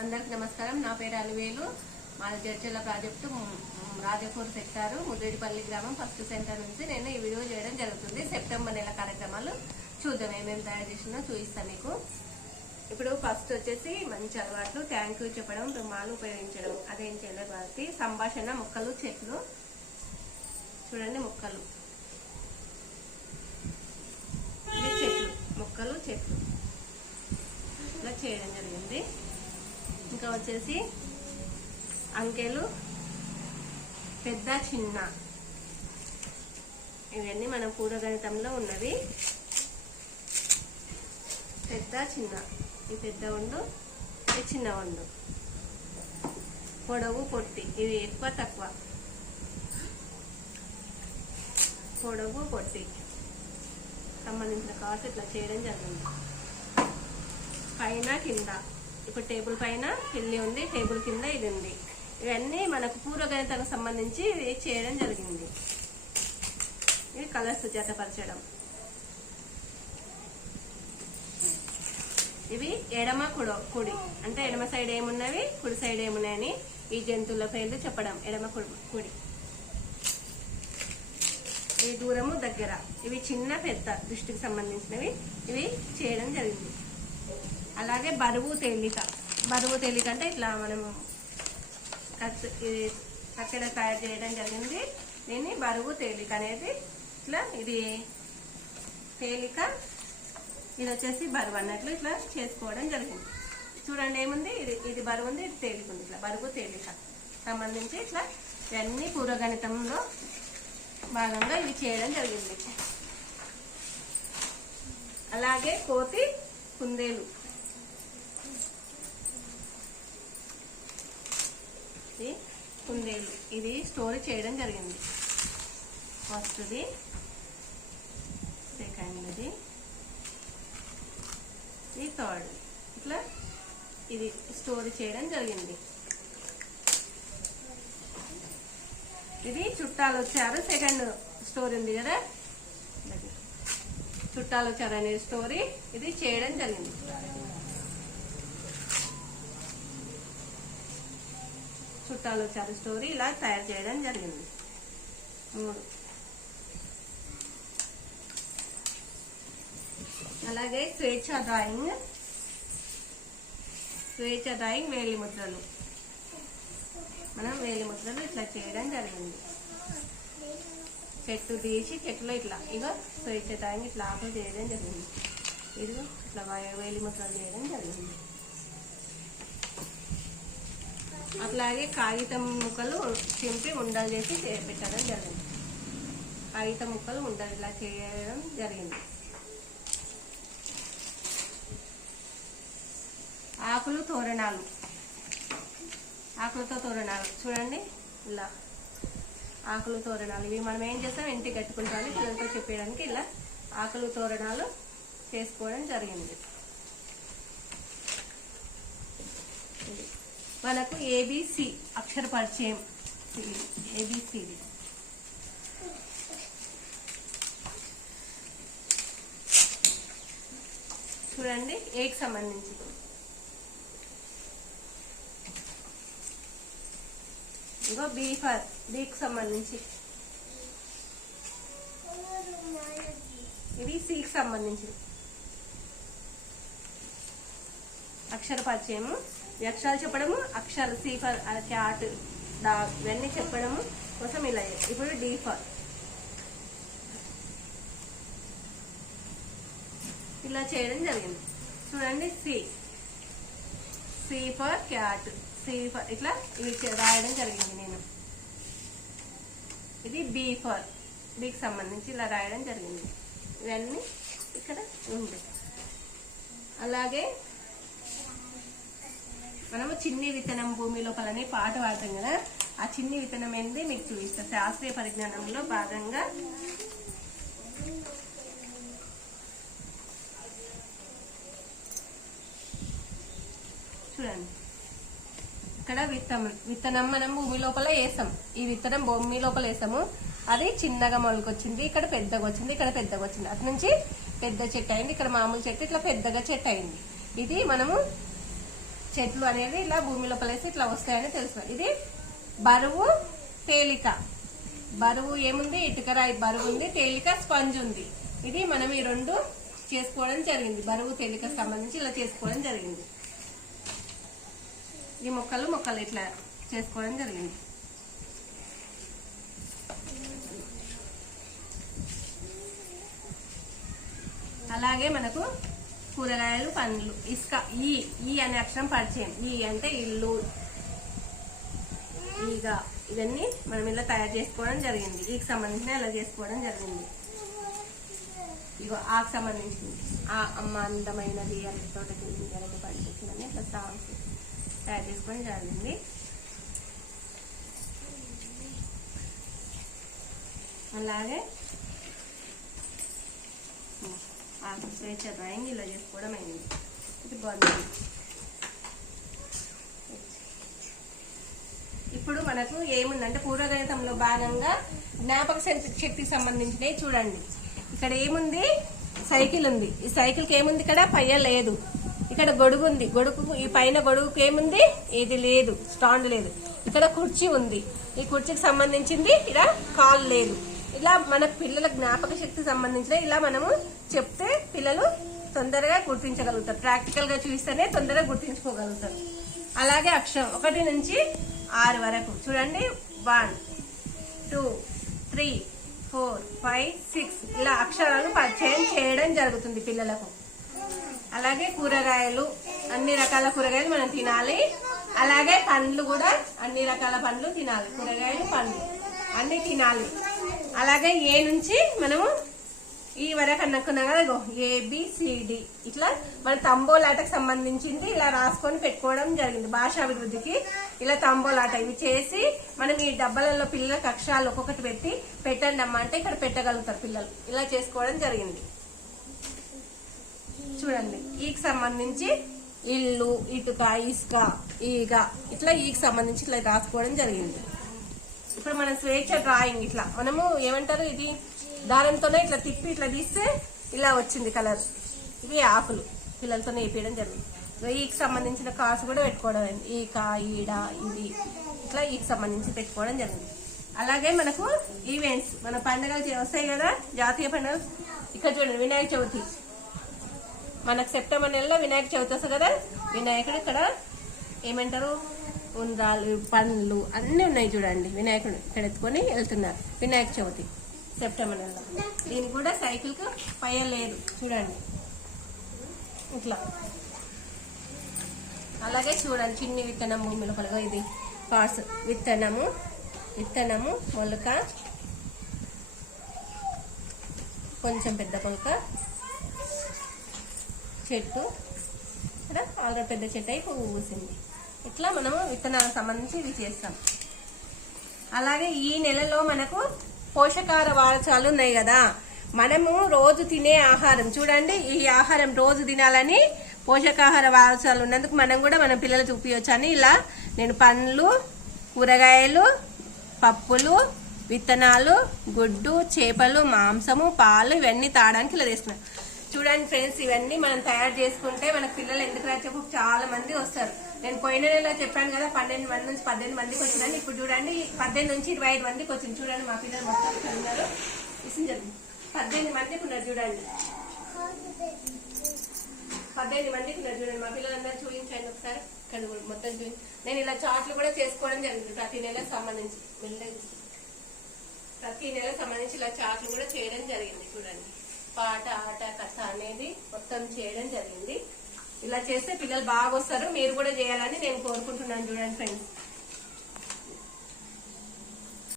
అందరికి నమస్కారం. నా పేరు అలివేలు. మాది జడ్చల ప్రాజెక్టు. రాజపూర్ సెక్టారు. ముద్రేడిపల్లి గ్రామం ఫస్ట్ సెంటర్ నుంచి నేను ఈ వీడియో చేయడం జరుగుతుంది. సెప్టెంబర్ నెల కార్యక్రమాలు చూద్దాం. ఏమేమి తయారు చేసినా చూపిస్తాను మీకు. ఇప్పుడు ఫస్ట్ వచ్చేసి మంచి అలవాట్లు. థ్యాంక్ యూ చెప్పడం రుమాలు ఉపయోగించడం. అదేం చేయలేదు కాబట్టి సంభాషణ మొక్కలు చెట్లు. చూడండి మొక్కలు. చెట్లు. మొక్కలు చెట్లు. ఇలా చేయడం జరిగింది. ఇంకా వచ్చేసి అంకెలు పెద్ద చిన్న. ఇవన్నీ మన పూర్వగణితంలో ఉన్నవి. పెద్ద చిన్న. ఈ పెద్ద వండు ఈ చిన్న వండు పొడవు పొట్టి. ఇవి ఎక్కువ తక్కువ. పొడవు పొట్టి. సంబంధించిన కాస్ట్ ఇట్లా చేయడం జరిగింది. పైన కింద. ఇప్పుడు టేబుల్ పైన పిల్లి ఉంది టేబుల్ కింద ఇది ఉంది. ఇవన్నీ మనకు పూర్వగణితానికి సంబంధించి చేయడం జరిగింది. ఇవి కలర్స్ జతపరచడం. ఇవి ఎడమ కుడ కుడి. అంటే ఎడమ సైడ్ ఏమున్నవి కుడి సైడ్ ఏమున్నాయని ఈ జంతువుల పేర్లు చెప్పడం. ఎడమ కుడి. ఇవి దూరము దగ్గర. ఇవి చిన్న పెద్ద దృష్టికి సంబంధించినవి. ఇవి చేయడం జరిగింది. అలాగే బరువు తేలిక. బరువు తేలిక అంటే ఇట్లా మనం కట్ ఇది కట్టెడ తయారు చేయడం జరిగింది. దీన్ని బరువు తేలిక అనేది ఇట్లా ఇది తేలిక. ఇది వచ్చేసి బరువు అన్నట్లు ఇట్లా చేసుకోవడం జరిగింది. చూడండి ఏముంది? ఇది ఇది బరువు ఉంది ఇది తేలిక ఉంది. ఇట్లా బరువు తేలిక. సంబంధించి ఇట్లా ఇవన్నీ పూర్వగణితంలో భాగంగా ఇవి చేయడం జరిగింది. అలాగే కోతి కుందేలు. ఇది కుందేలు ఇది స్టోరీ చేయడం జరిగింది. ఫస్ట్ది సెకండ్ది ఇది థర్డ్ ఇట్లా ఇది స్టోరీ చేయడం జరిగింది. ఇది చుట్టాలు వచ్చారు సెకండ్ స్టోరీ ఉంది కదా? చుట్టాలు వచ్చారు అనే స్టోరీ ఇది చేయడం జరిగింది. చుట్టాలు వచ్చారు. స్టోరీ ఇలా తయారు చేయడం జరిగింది. మూడు. అలాగే స్వేచ్ఛ డ్రాయింగ్. స్వేచ్ఛ డ్రాయింగ్ వేలి ముద్రలు. మనం వేలి ముద్రలు ఇట్లా చేయడం జరిగింది. చెట్టు తీసి చెట్టులో ఇట్లా ఇగో స్వేచ్ఛ డ్రాయింగ్ ఇట్లా ఆకులు చేయడం జరిగింది. ఇదిగో ఇట్లా వేలి ముద్రలు చేయడం జరిగింది. అట్లాగే కాగితం ముక్కలు చింపి ఉండలు చేసి పెట్టడం జరిగింది. కాగితం ముక్కలు ఉండలు ఇలా చేయడం జరిగింది. ఆకులు తోరణాలు. ఆకులతో తోరణాలు. చూడండి ఇలా ఆకులు తోరణాలు. ఇవి మనం ఏం చేస్తాం? ఇంటికి కట్టుకుంటామని పిల్లలతో చెప్పేయడానికి ఇలా ఆకులు తోరణాలు చేసుకోవడం జరిగింది. మనకు ఏబిసి అక్షర పరిచయం. ఏబిసిడి చూడండి ఏకి సంబంధించి. ఇగో బీ ఫర్ బీకి సంబంధించి. ఇది సికి సంబంధించి అక్షర పరిచయము. అక్షరాలు చెప్పడము అక్షరాలు సి ఫర్ క్యాట్ డాగ్ ఇవన్నీ చెప్పడము కోసం ఇలా ఇప్పుడు డి ఫర్. ఇలా చేయడం జరిగింది. చూడండి C. C for cat C for ఇట్లా ఇవి రాయడం జరిగింది నేను. ఇది బీ ఫర్. బీకి సంబంధించి ఇలా రాయడం జరిగింది. ఇవన్నీ ఇక్కడ ఉంది అలాగే మనము చిన్ని విత్తనం భూమి లోపలని పాట పాడతాం కదా. ఆ చిన్ని విత్తనం ఏంది? మీకు చూపిస్తా. శాస్త్రీయ పరిజ్ఞానంలో భాగంగా చూడండి. ఇక్కడ విత్తనం విత్తనం మనం భూమి లోపల వేసాం. ఈ విత్తనం భూమి లోపల వేసాము. అది చిన్నగా మొలకొచ్చింది ఇక్కడ పెద్దగా వచ్చింది ఇక్కడ పెద్దగా వచ్చింది. అటు నుంచి పెద్ద చెట్టు అయింది ఇక్కడ మామూలు చెట్టు ఇట్లా పెద్దగా చెట్టు అయింది. ఇది మనము చెట్లు అనేవి ఇలా భూమి లోపలేసి ఇట్లా వస్తాయని తెలుసు ఇది బరువు తేలిక. బరువు ఏముంది? ఇటుకరాయి బరువు ఉంది తేలిక స్పంజ్ ఉంది. ఇది మనం ఈ రెండు చేసుకోవడం జరిగింది. బరువు తేలిక సంబంధించి ఇలా చేసుకోవడం జరిగింది. ఈ మొక్కలు మొక్కలు ఇట్లా చేసుకోవడం జరిగింది. అలాగే మనకు కూరగాయలు పండ్లు. ఇసుక ఈ ఈ అనే అక్షరం పరిచయం. ఈ అంటే ఇల్లు. ఈగ ఇవన్నీ మనం ఇలా తయారు చేసుకోవడం జరిగింది. ఈకి సంబంధించిన ఇలా చేసుకోవడం జరిగింది. ఇగో ఆకు సంబంధించింది. ఆ అమ్మ అందమైనది అరటి తోటకి అరటి పండించిందని ఇట్లా సాంగ్స్ తయారు చేసుకోవడం జరిగింది. అలాగే ఆ స్వేచ్ఛ డ్రాయింగ్ ఇలా చేసుకోవడం అయింది. ఇది బాగుంది. ఇప్పుడు మనకు ఏముందంటే పూర్వగణితంలో భాగంగా జ్ఞాపక శక్తి- శక్తికి సంబంధించినవి చూడండి. ఇక్కడ ఏముంది? సైకిల్ ఉంది. ఈ సైకిల్కి ఏముంది ఇక్కడ? పయ్య లేదు. ఇక్కడ గొడుగు ఉంది. గొడుగు ఈ పైన గొడుగుకి ఏముంది? ఇది లేదు. స్టాండ్ లేదు. ఇక్కడ కుర్చీ ఉంది. ఈ కుర్చీకి సంబంధించింది ఇక్కడ కాల్ లేదు. ఇలా మన పిల్లల జ్ఞాపక శక్తి సంబంధించిన ఇలా మనము చెప్తే పిల్లలు తొందరగా గుర్తించగలుగుతారు. ప్రాక్టికల్గా చూస్తేనే తొందరగా గుర్తించుకోగలుగుతారు. అలాగే అక్షరం. ఒకటి నుంచి ఆరు వరకు. చూడండి. One two three four five six ఇలా అక్షరాలు పరిచయం చేయడం జరుగుతుంది పిల్లలకు. అలాగే కూరగాయలు అన్ని రకాల కూరగాయలు మనం తినాలి. అలాగే పండ్లు కూడా అన్ని రకాల పండ్లు తినాలి. కూరగాయలు పండ్లు అన్ని తినాలి. అలాగే ఏ నుంచి మనము ఈ వరకు అనుకున్నాం కదా ఇగో ఏబిసిడి ఇట్లా మన తంబోలాటకు సంబంధించింది ఇలా రాసుకొని పెట్టుకోవడం జరిగింది భాషాభివృద్ధికి ఇలా తంబోలాట ఇవి చేసి మనం ఈ డబ్బాలలో పిల్లల కక్షాలు ఒక్కొక్కటి పెట్టి పెట్టండి అమ్మ అంటే ఇక్కడ పెట్టగలుగుతారు పిల్లలు. ఇలా చేసుకోవడం జరిగింది. చూడండి ఈకి సంబంధించి ఇల్లు ఇటుక ఇసుక ఈగ ఇట్లా ఈకి సంబంధించి ఇట్లా రాసుకోవడం జరిగింది. ఇప్పుడు మన స్వేచ్ఛ డ్రాయింగ్ ఇట్లా. మనము ఏమంటారు ఇది? దారంతోనే ఇట్లా తిప్పి ఇట్లా తీస్తే ఇలా వచ్చింది కలర్. ఇవి ఆకులు. పిల్లలతోనే వేపించడం జరిగింది. ఈకి సంబంధించిన కాసు కూడా పెట్టుకోవడం ఈక ఈడ ఇది ఇట్లా ఈకి సంబంధించి పెట్టుకోవడం జరిగింది. అలాగే మనకు ఈవెంట్స్. మన పండుగలు వస్తాయి కదా? జాతీయ పండుగలు. ఇక్కడ చూడండి వినాయక చవితి. మనకు సెప్టెంబర్ నెలలో వినాయక చవితి వస్తుంది కదా? వినాయకుడు ఇక్కడ ఏమంటారు? ఉండ్రాలు పండ్లు అన్నీ ఉన్నాయి చూడండి. వినాయకుడు ఇక్కడ ఎత్తుకొని వెళ్తున్నారు. వినాయక చవితి. సెప్టెంబర్ నెలలో. దీనికి కూడా సైకిల్కి పయ్య లేదు. చూడండి. ఇట్లా. అలాగే చూడండి చిన్ని విత్తనం భూమి లోపలగా ఇది పార్స్ విత్తనము విత్తనము మొలక కొంచెం పెద్ద మొలక చెట్టు. ఇక్కడ ఆల్రెడీ పెద్ద చెట్టు అయి పువ్వు పూసింది. ఇట్లా మనము విత్తనాలకు సంబంధించి ఇవి చేస్తాం. అలాగే ఈ నెలలో మనకు పోషకార వారసాలు ఉన్నాయి కదా. మనము రోజు తినే ఆహారం చూడండి ఈ ఆహారం రోజు తినాలని పోషకాహార వారసాలు ఉన్నందుకు మనం కూడా మన పిల్లలు చూపించవచ్చు అని ఇలా నేను పండ్లు కూరగాయలు పప్పులు విత్తనాలు గుడ్డు చేపలు మాంసము పాలు ఇవన్నీ తాగడానికి ఇలా చేస్తున్నాను. చూడండి ఫ్రెండ్స్ ఇవన్నీ మనం తయారు చేసుకుంటే మన పిల్లలు ఎందుకు రాచకు చాలా మంది వస్తారు. నేను పోయిన నెల చెప్పాను కదా పన్నెండు మంది నుంచి పద్దెనిమిది మందికి వచ్చిందని. ఇప్పుడు చూడండి పద్దెనిమిది నుంచి ఇరవై ఐదు మందికి వచ్చింది. చూడండి మా పిల్లలు మొత్తం ఉన్నారు. ఇసింది పద్దెనిమిది మందికి ఉన్నారు చూడండి. పద్దెనిమిది మందికి ఉన్నారు చూడండి. మా పిల్లలందరూ చూపించండి ఒకసారి. ఇక్కడ మొత్తం చూపించి నేను ఇలా చాట్లు కూడా చేసుకోవడం జరిగింది. ప్రతి నెలకు సంబంధించి ప్రతి నెల సంబంధించి ఇలా చాట్లు కూడా చేయడం జరిగింది చూడండి. పాట ఆట కథ అనేది మొత్తం చేయడం జరిగింది. ఇలా చేస్తే పిల్లలు బాగా వస్తారు. మీరు కూడా చేయాలని నేను కోరుకుంటున్నాను చూడండి ఫ్రెండ్స్.